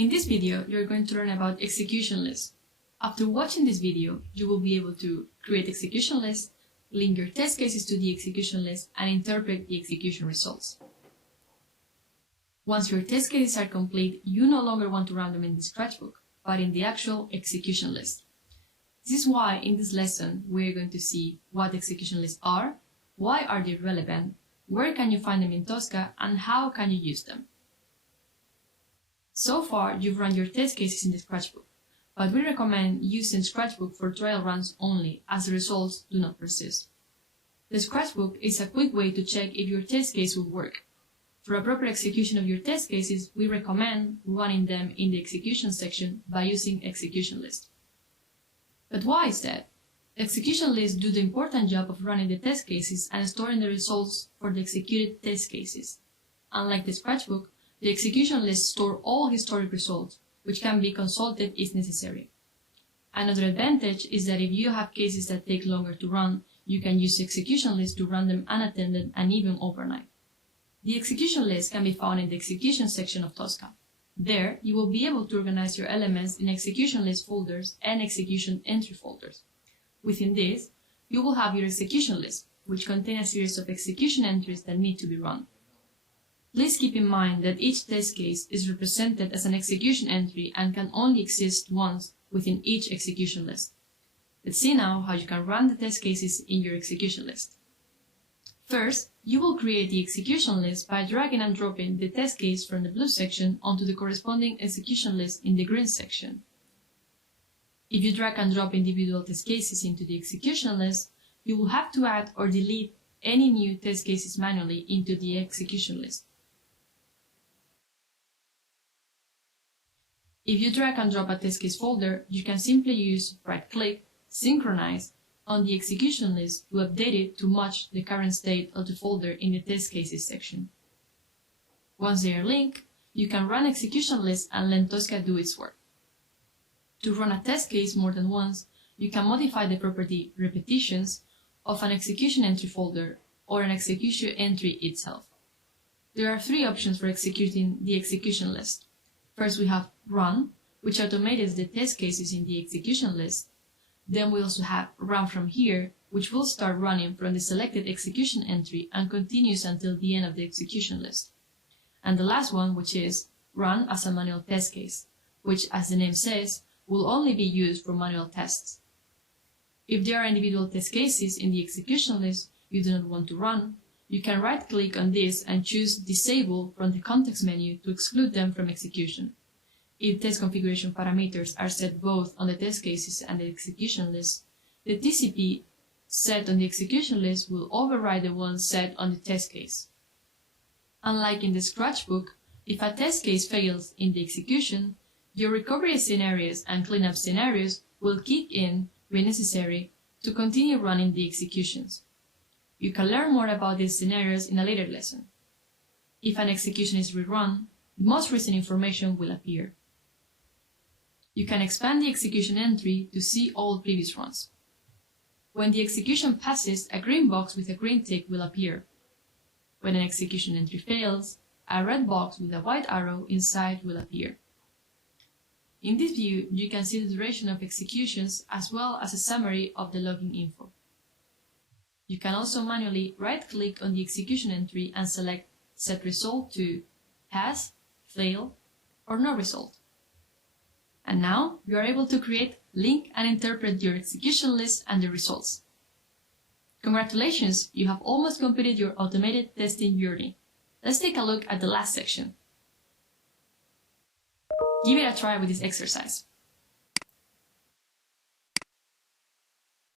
In this video, you're going to learn about execution lists. After watching this video, you will be able to create execution lists, link your test cases to the execution list, and interpret the execution results. Once your test cases are complete, you no longer want to run them in the scratchbook, but in the actual execution list. This is why in this lesson, we're going to see what execution lists are, why are they relevant, where can you find them in Tosca, and how can you use them. So far, you've run your test cases in the scratchbook, but we recommend using scratchbook for trial runs only, as the results do not persist. The scratchbook is a quick way to check if your test case will work. For a proper execution of your test cases, we recommend running them in the execution section by using execution list. But why is that? Execution lists do the important job of running the test cases and storing the results for the executed test cases. Unlike the scratchbook, the execution lists store all historic results, which can be consulted if necessary. Another advantage is that if you have cases that take longer to run, you can use execution lists to run them unattended and even overnight. The execution list can be found in the execution section of Tosca. There, you will be able to organize your elements in execution list folders and execution entry folders. Within this, you will have your execution list, which contains a series of execution entries that need to be run. Please keep in mind that each test case is represented as an execution entry and can only exist once within each execution list. Let's see now how you can run the test cases in your execution list. First, you will create the execution list by dragging and dropping the test case from the blue section onto the corresponding execution list in the green section. If you drag and drop individual test cases into the execution list, you will have to add or delete any new test cases manually into the execution list. If you drag and drop a test case folder, you can simply use right-click, synchronize on the execution list to update it to match the current state of the folder in the test cases section. Once they are linked, you can run execution list and let Tosca do its work. To run a test case more than once, you can modify the property repetitions of an execution entry folder or an execution entry itself. There are three options for executing the execution list. First, we have run, which automates the test cases in the execution list. Then we also have run from here, which will start running from the selected execution entry and continues until the end of the execution list. And the last one, which is run as a manual test case, which, as the name says, will only be used for manual tests. If there are individual test cases in the execution list you do not want to run, you can right-click on this and choose Disable from the context menu to exclude them from execution. If test configuration parameters are set both on the test cases and the execution list, the TCP set on the execution list will override the one set on the test case. Unlike in the scratchbook, if a test case fails in the execution, your recovery scenarios and cleanup scenarios will kick in when necessary to continue running the executions. You can learn more about these scenarios in a later lesson. If an execution is rerun, the most recent information will appear. You can expand the execution entry to see all previous runs. When the execution passes, a green box with a green tick will appear. When an execution entry fails, a red box with a white arrow inside will appear. In this view, you can see the duration of executions as well as a summary of the logging info. You can also manually right-click on the execution entry and select Set Result to Pass, Fail, or No Result. And now you are able to create, link, and interpret your execution list and the results. Congratulations, you have almost completed your automated testing journey. Let's take a look at the last section. Give it a try with this exercise.